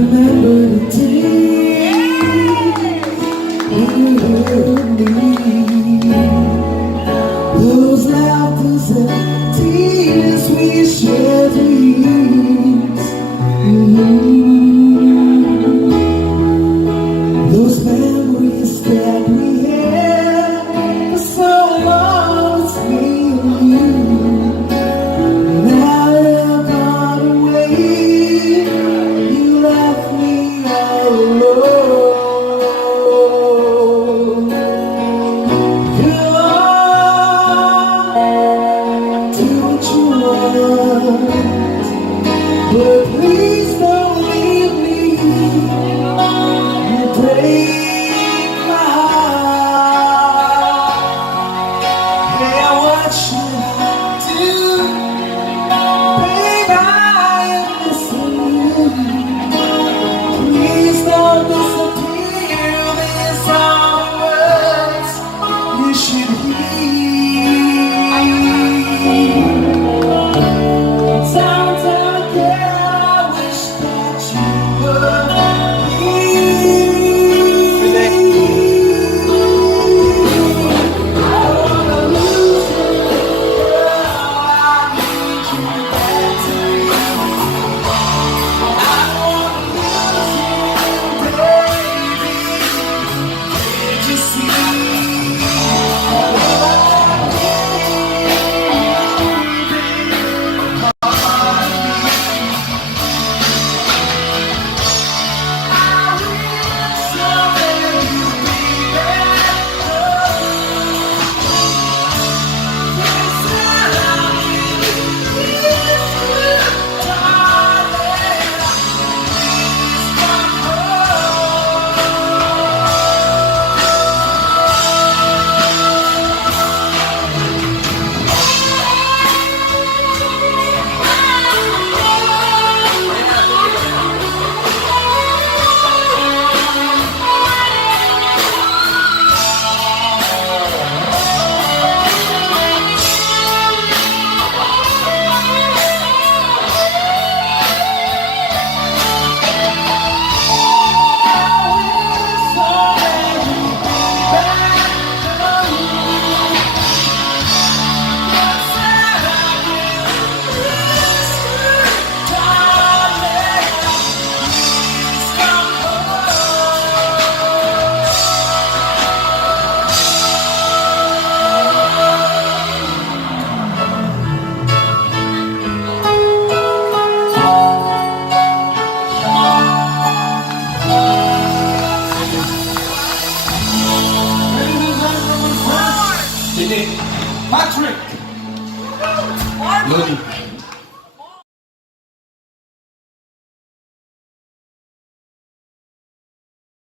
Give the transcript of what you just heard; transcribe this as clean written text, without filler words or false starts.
remember the day when you held me. Those laughters and tears we shared for years. Those memories that we had for so long, it's me and you. Now you're gone away, you left me all alone. You're on to what you want, but please don't leave me. You break my heart. Yeah, what should I do? Babe, I am missing you. Please don't disappear. These are the words you should hear. Times again, I wish that you were here. I don't wanna lose you, girl. I need you back to me. I don't wanna lose you, baby. Can't you see? Binhi, Paprika,